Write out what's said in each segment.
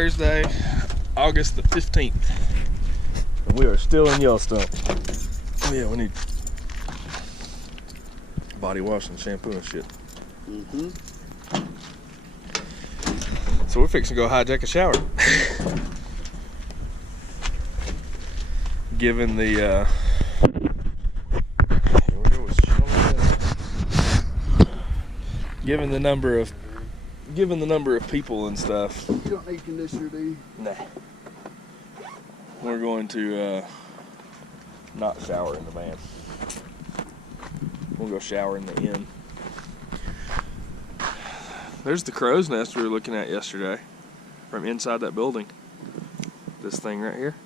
Thursday, August the 15th. And we are still in Yellowstone. Yeah, we need body wash and shampoo and shit. So we're fixing to go hijack a shower. Given the here we go with given the number of people and stuff. You don't need conditioner, do you? Nah. We're going to not shower in the van. We'll go shower in the inn. There's the crow's nest we were looking at yesterday from inside that building. This thing right here.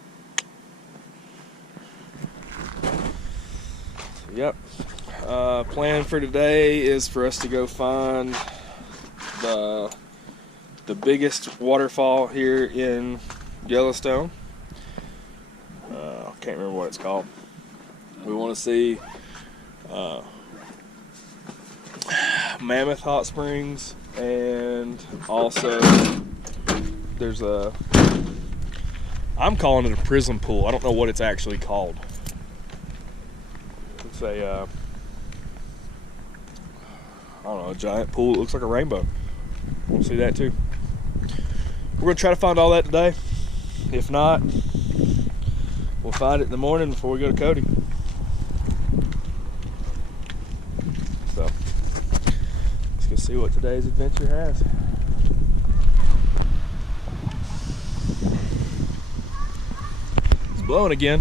Yep. Plan for today is for us to go find the biggest waterfall here in Yellowstone. Can't remember what it's called. We want to see Mammoth Hot Springs, and also there's I'm calling it a prism pool. I don't know what it's actually called. It's a I don't know, a giant pool. It looks like a rainbow. We'll see that too. We're gonna try to find all that today. If not, we'll find it in the morning before we go to Cody. So let's go see what today's adventure has. It's blowing again.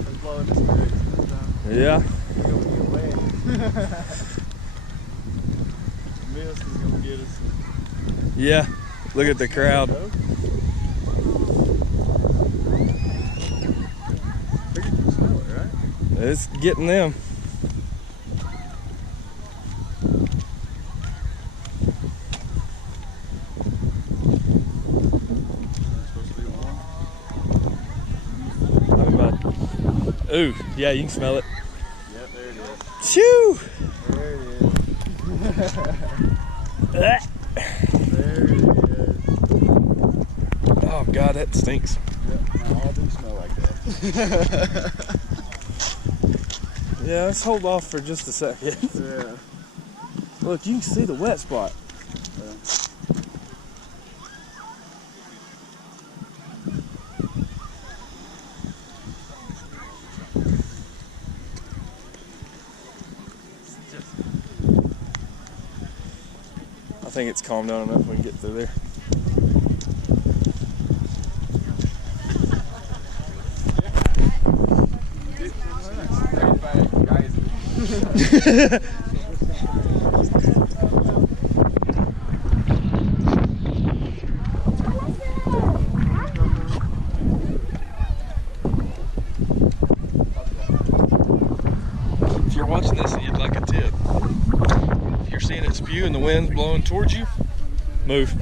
It's blowing this direction this time. Yeah. It's gonna get wet. The mist is gonna get us. Yeah. Look at the crowd. It's getting them. Ooh, yeah, you can smell it. Yep, there it is. Chew! There it is. There There it is. Oh God, that stinks. Yep, now all do smell like that. Yeah, let's hold off for just a second. Yeah. Look, you can see the wet spot. I think it's calmed down enough we can get through there. If you're watching this and you'd like a tip, if you're seeing it spew and the wind's blowing towards you, move.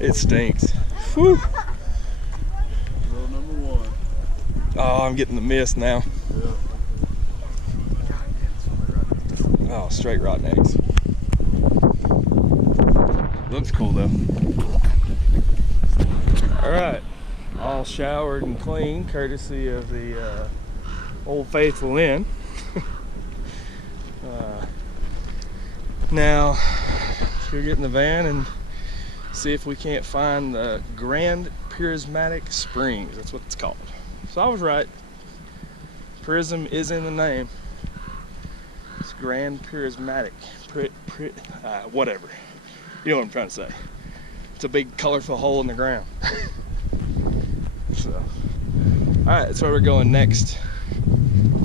It stinks. Whew. Rule number one. Oh, I'm getting the mist now. Yeah. Oh, straight rotten eggs. Looks cool though. All right, all showered and clean, courtesy of the Old Faithful Inn. Now, let's go get in the van and see if we can't find the Grand Prismatic Springs. That's what it's called. So I was right. Prism is in the name. It's Grand Prismatic. Whatever. You know what I'm trying to say. It's a big colorful hole in the ground. So, alright, that's where we're going next.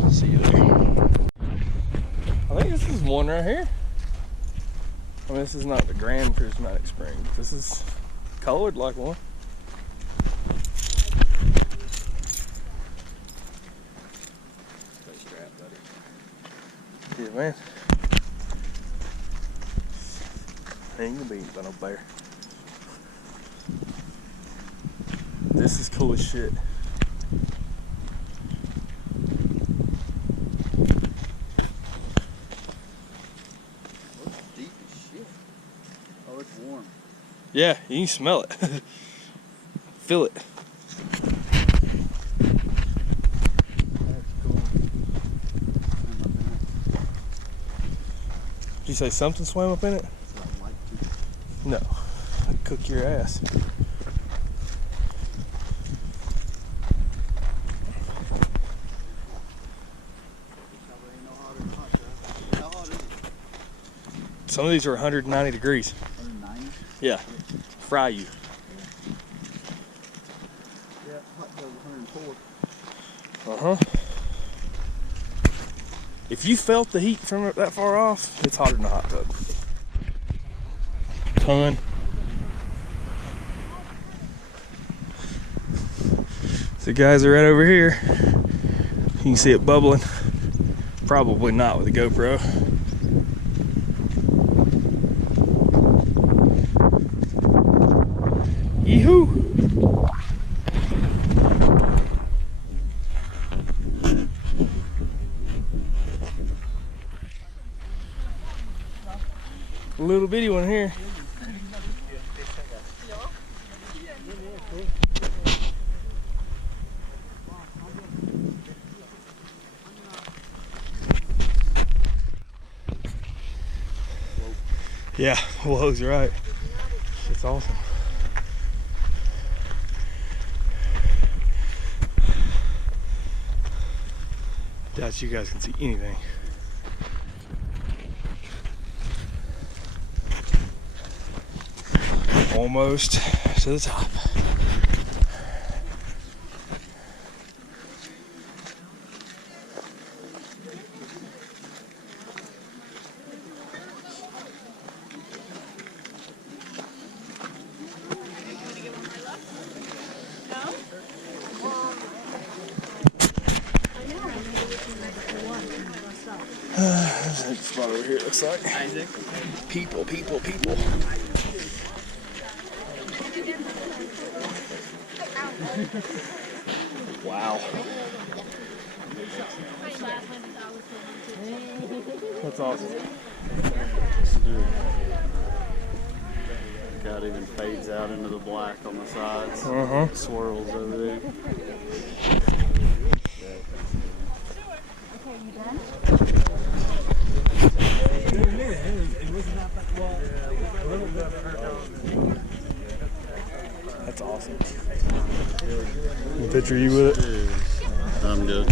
See you there. I think this is one right here. I mean, this is not the Grand Prismatic Spring, but this is colored like one. Yeah, man. Hang the beans on up there. This is cool as shit. warm. Yeah, you can smell it. Feel it. That's cool. Did you say something swam up in it? I'd like to. No. I'd cook your ass. How hot is it? Some of these are 190 degrees. 190? Yeah. Fry you. Yeah, hot tub 104. Uh-huh. If you felt the heat from it that far off, it's hotter than a hot tub. Ton. So guys are right over here. You can see it bubbling. Probably not with a GoPro. Yee-hoo! A little bitty one here. Yeah, whoa's right. It's awesome. Doubt you guys can see anything. Almost to the top. There's a spot over here, it looks like. People. Wow. That's awesome. God, even fades out into the black on the sides. Uh-huh. Swirls over there. That's awesome. We'll picture you with it. I'm good.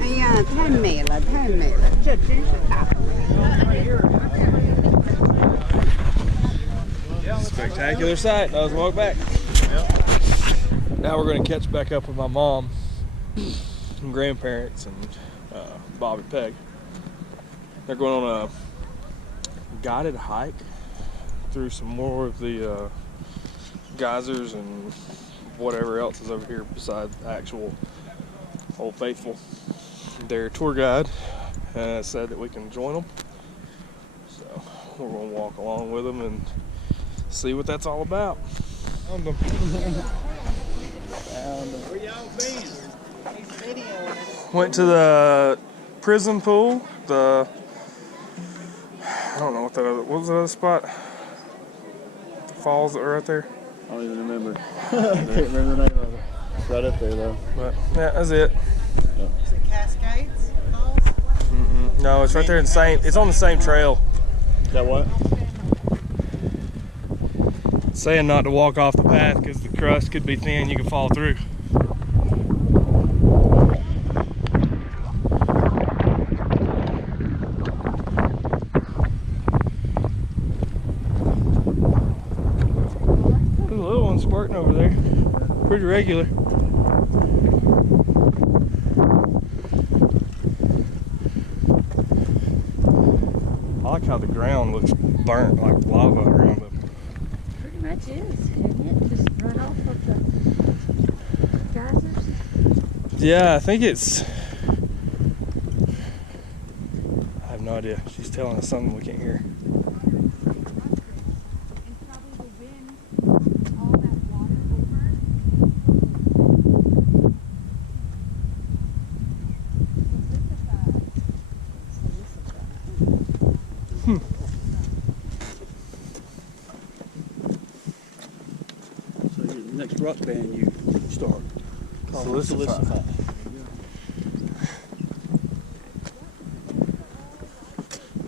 哎呀，太美了，太美了，这真是大湖。 Spectacular sight. That was a walk back. Now we're going to catch back up with my mom and grandparents and Bob and Peg. They're going on a guided hike through some more of the geysers and whatever else is over here besides the actual Old Faithful. Their tour guide said that we can join them, so we're going to walk along with them and see what that's all about. Found them. Where y'all been? Went to the Prism Pool. I don't know what what was the other spot? The falls that were right there. I don't even remember. I can't remember the name of it. It's right up there though. But yeah, that's it. Is it Cascades Falls? No, it's right there in the same. It's on the same trail. Is that what? Saying not to walk off the path because the crust could be thin. You could fall through. There's a little one squirting over there. Pretty regular. I like how the ground looks burnt like lava around it. Pretty much is, isn't it? Just run off of the geysers. Yeah, I think it's. I have no idea. She's telling us something we can't hear. rock band you start. Solicify.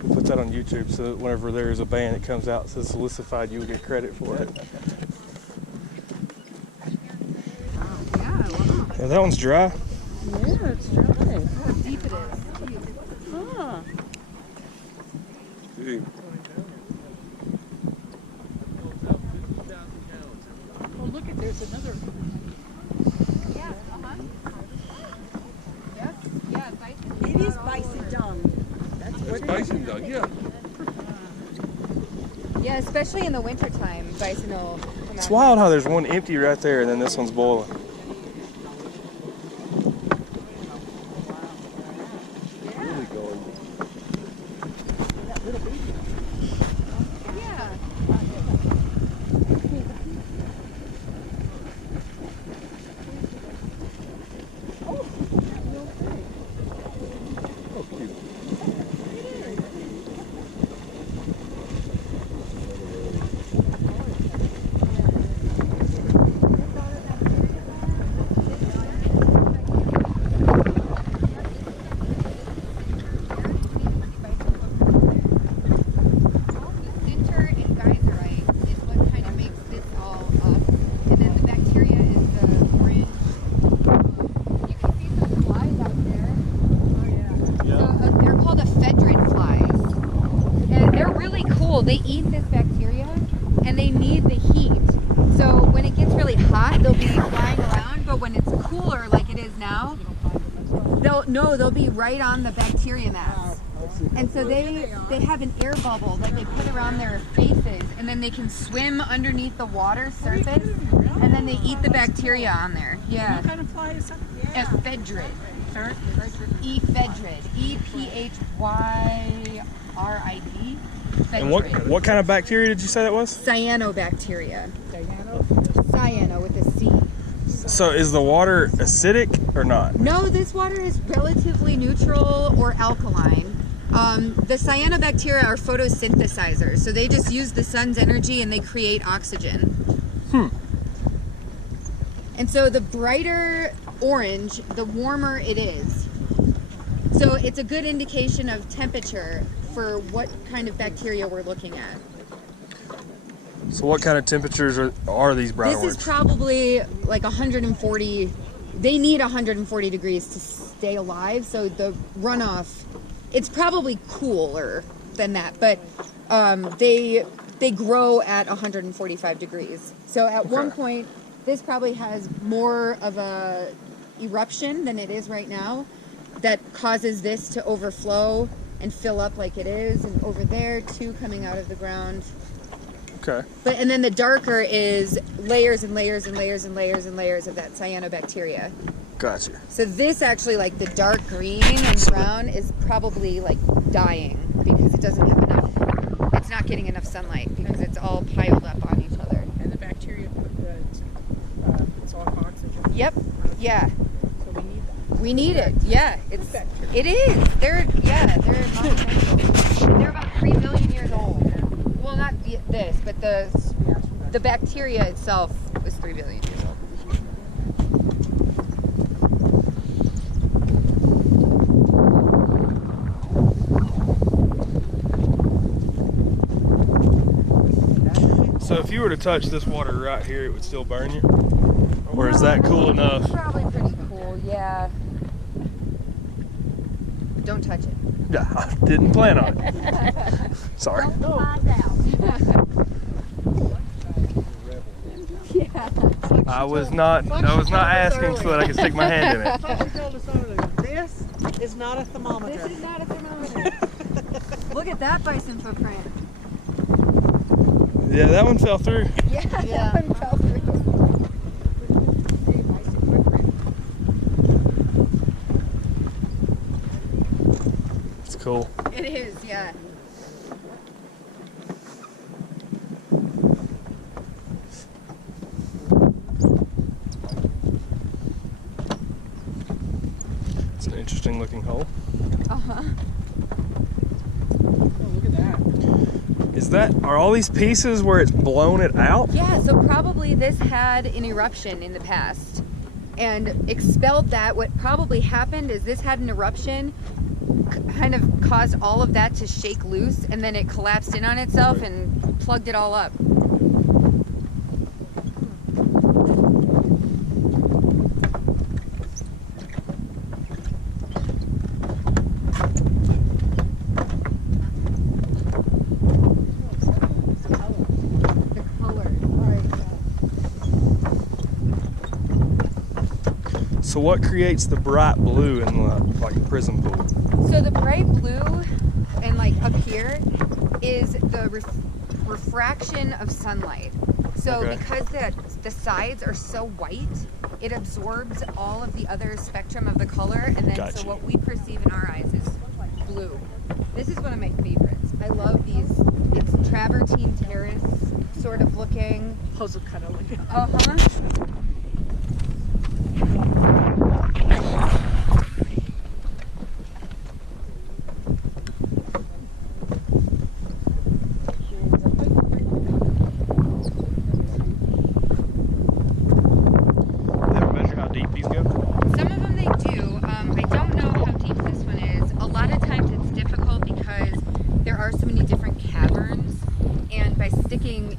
We'll put that on YouTube so that whenever there's a band that comes out that says Solicified, you'll get credit for it. Yeah, that one's dry. Yeah, it's dry. How deep it is. Ah. Oh, look at, there's another. Yeah, Yes, yeah, bison. It is bison dung. It's bison dung, yeah. Yeah, especially in the wintertime, bison will come out. It's wild how there's one empty right there and then this one's boiling. Really going. Yeah. Oh, cute. They eat this bacteria and they need the heat. So when it gets really hot, they'll be flying around, but when it's cooler like it is now, they'll be right on the bacteria mass. And so they have an air bubble that they put around their faces, and then they can swim underneath the water surface, and then they eat the bacteria on there. Yeah. What kind of fly is that? Ephedrid. Ephedrid. Ephydrid. And what kind of bacteria did you say that was? Cyanobacteria. Cyano with a C. So is the water acidic or not? No, this water is relatively neutral or alkaline. The cyanobacteria are photosynthesizers, so they just use the sun's energy and they create oxygen. And so the brighter orange, the warmer it is. So it's a good indication of temperature for what kind of bacteria we're looking at. So what kind of temperatures are these bright orange? This is probably like 140. They need 140 degrees to stay alive. So the runoff, it's probably cooler than that, but they grow at 145 degrees. So at one point, this probably has more of a eruption than it is right now that causes this to overflow and fill up like it is, and over there too, coming out of the ground. Okay. And then the darker is layers and layers and layers and layers and layers of that cyanobacteria. Gotcha. So this actually, like the dark green and brown, is probably like dying because it doesn't have enough, it's not getting enough sunlight because it's all piled up on each other. And the bacteria it's all oxygen. Yep, yeah. So we need that. We need it, yeah. It is. They're monumental. They're about 3 billion years old. Well, not this, but the bacteria itself was 3 billion years old. So if you were to touch this water right here, it would still burn you? Or is that cool enough? It's probably pretty cool, yeah. Don't touch it. Yeah, I didn't plan on it. Sorry. I was not asking so that I could stick my hand in it. This is not a thermometer. This is not a thermometer. Look at that bison footprint. Yeah, that one fell through. Yeah, that one fell through. It's cool. It is, yeah. It's an interesting looking hole. Uh-huh. Oh, look at that. Are all these pieces where it's blown it out? Yeah, so probably this had an eruption in the past and expelled that. What probably happened is this had an eruption, kind of caused all of that to shake loose, and then it collapsed in on itself and plugged it all up. So what creates the bright blue in the prism pool? So the bright blue and like up here is the refraction of sunlight. So Okay. because the sides are so white, it absorbs all of the other spectrum of the color, and then Gotcha. so what we perceive in our eyes is blue. This is one of my favorites. I love these. It's travertine terrace sort of looking. Those are kind of like. Uh-huh.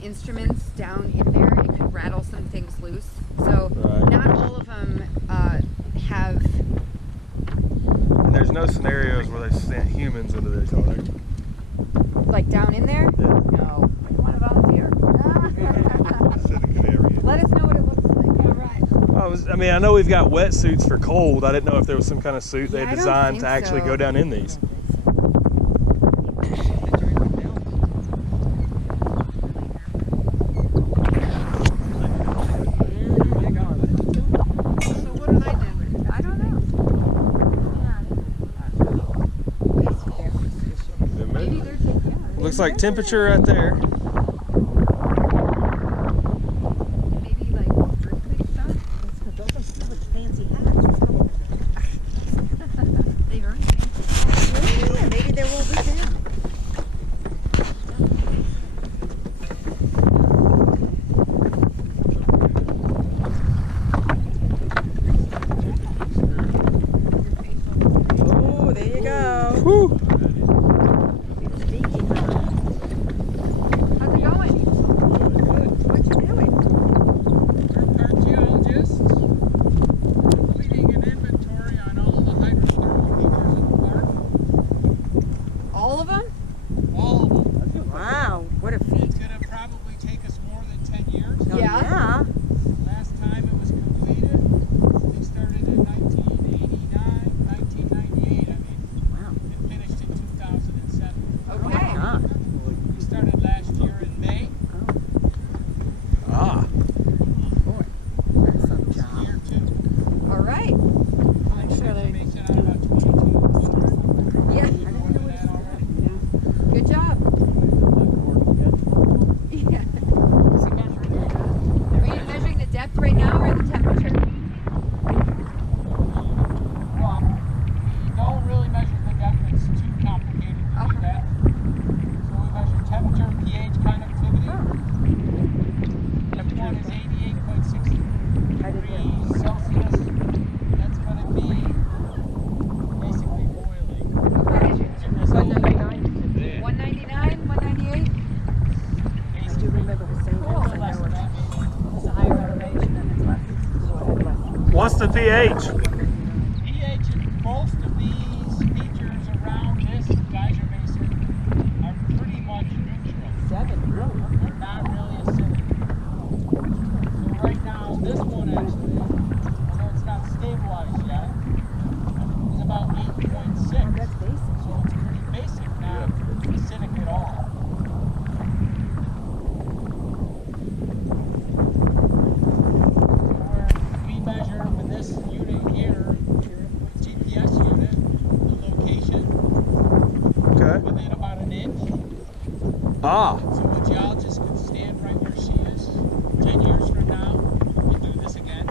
Instruments down in there, it could rattle some things loose. So not all of them have. And there's no scenarios where they sent humans into this, are there? Like down in there? Yeah. No. Want to volunteer? Let us know what it looks like. All right. I mean, I know we've got wetsuits for cold. I didn't know if there was some kind of suit they Yeah, I had don't designed think to actually so. go down in these. Looks like temperature right there. Maybe like earthquake stuff? Those are so much fancy hats. They earned it. Yeah, maybe they're over there. Oh, there you go. Whew. How's it going? What you doing? Archaeologists completing an inventory on all the hydrothermal features of the park. All of them? All of them. Wow, what a feat. It's going to probably take us more than 10 years. Oh, Yeah. yeah. Last time it was completed, they started in 1989, 1998, I mean. Wow. It finished in 2007. Okay. Ah. We started last year in May. Ah. Boy, that's some job. Year 2. All right. I'm sure they make it out about 22. Yeah. I didn't know That what it's already. Good job. Yeah. Are you measuring the depth right now or the temperature? Well, we don't really measure the depth, it's too complicated to do that. So we measure temperature, pH, conductivity. Each one is 88.6 degrees Celsius. That's going to be basically boiling. Okay. In this whole thing. 199, 198? I do remember the same Cool. thing. Less than that. It's a higher elevation and it's less. What's the pH? pH in most of these features around this geyser basin are pretty much neutral. 7, really? They're not really acidic. So right now, this one actually, although it's not stabilized yet, is about 8.6. That's basic. So it's pretty basic, not acidic at all. Where we measure with this unit here, with GPS unit, the location Okay. within about an inch. Ah. So a geologist can stand right where she is 10 years from now and do this again.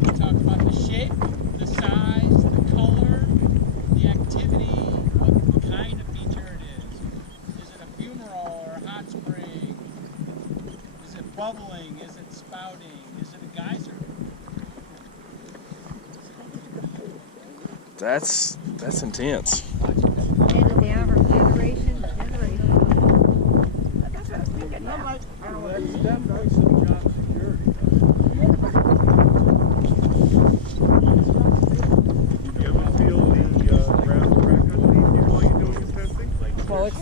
We talk about the shape, the size, the color, the activity, what kind of feature it is. That's intense. Generation. That's what I was thinking. Yeah. That's definitely some job security. You ever feel the ground crack underneath you while you're doing your testing? Well, it's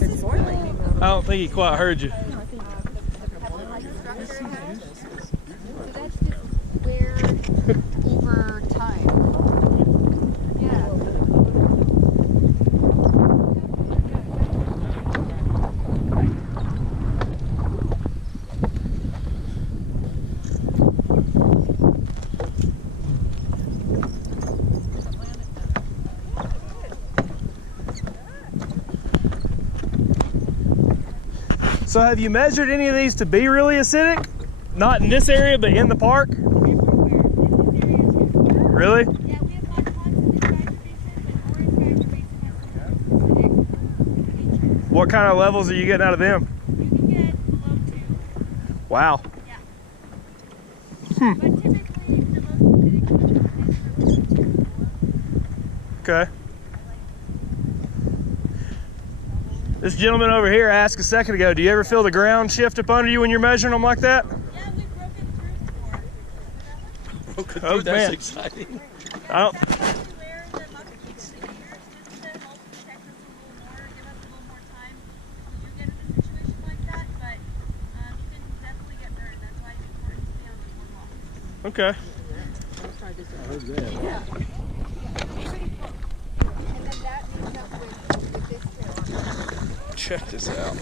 This is boiling. I don't think he quite heard you. So that's just where over time. Yeah. So have you measured any of these to be really acidic? Not in this area, but in the park? Really? Yeah, we have hot spots in the geyser basin, but Orange Geyser Basin has some acidic features. What kind of levels are you getting out of them? You can get low 2. Wow. Yeah. But typically, the most acidic one is really 2. Okay. This gentleman over here asked a second ago, do you ever feel the ground shift up under you when you're measuring them like that? Yeah, we've broken through before. Oh, That's man. exciting. I don't, That's why we wear the muffin ears, just to help protect us a little more, give us a little more time if we do get in a situation like that. But you can definitely get burned. That's why it's important to stay on the boardwalk. okay. And then that meets up with this tail on it. Check this out.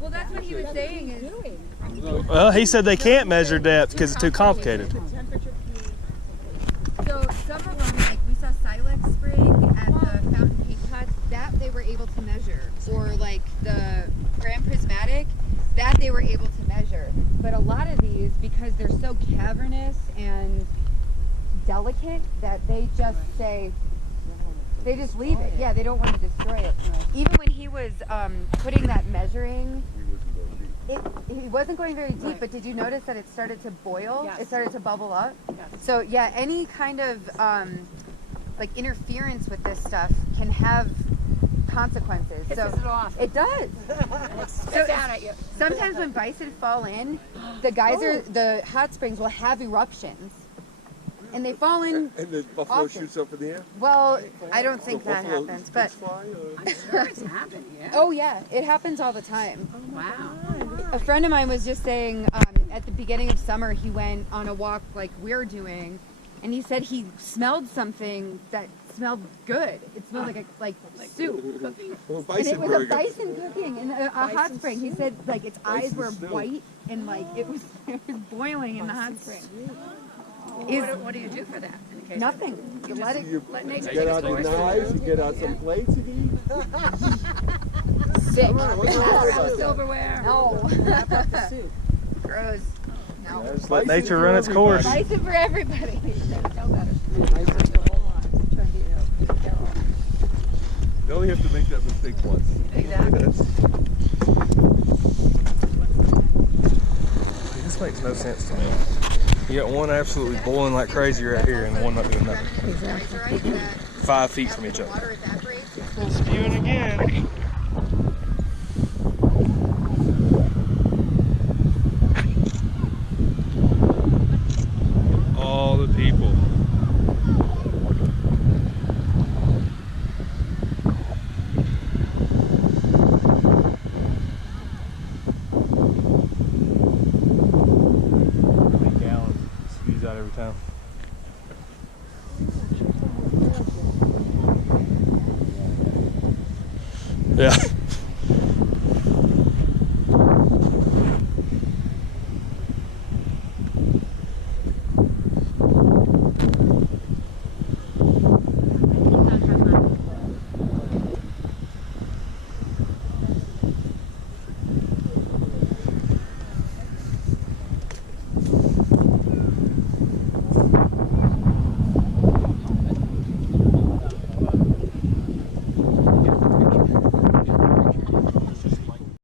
Well, that's what he was saying is Well, he said they can't measure depth because it's too complicated. so some of them, like we saw Silex Spring at the Fountain Peak Hut, that they were able to measure, or like the Grand Prismatic, that they were able to measure. But a lot of these, because they're so cavernous and delicate, that they just say, they just leave it. Yeah, they don't want to destroy it. Even when he was putting that measuring, he wasn't going very deep, but did you notice that it started to boil? Yes. It started to bubble up? Yes. So yeah, any kind of like interference with this stuff can have consequences. So Pisses it off. it does. Spits out at you. Sometimes when bison fall in, the geyser, the hot springs will have eruptions. And they fall in. And the buffalo Often. shoots up in the air? Well, I don't think So that buffalo happens, but fly, or- I'm sure it's happened, yeah. oh yeah, it happens all the time. Wow. A friend of mine was just saying at the beginning of summer he went on a walk like we're doing, and he said he smelled something that smelled good. It smelled like soup, Well, and bison it was burger. a bison cooking in a hot spring. He said like its eyes Bison were stew. white and like it was boiling in the hot spring. What do you do for that? In case Nothing. You let it. You Let nature get take out its your course. knives, you get out some plates and eat. Sick. Come on, what's wrong Around the about that? silverware. No. Gross. No. There's Let bison nature for run its course. everybody. Bison for everybody. No better. You only have to make that mistake once. Exactly. This makes no sense to me. You got one absolutely boiling like crazy right here and one not doing nothing. That's right. That 5 feet from each other. water evaporates. Spewing again. All the people. How many gallons spews out every time? Yeah.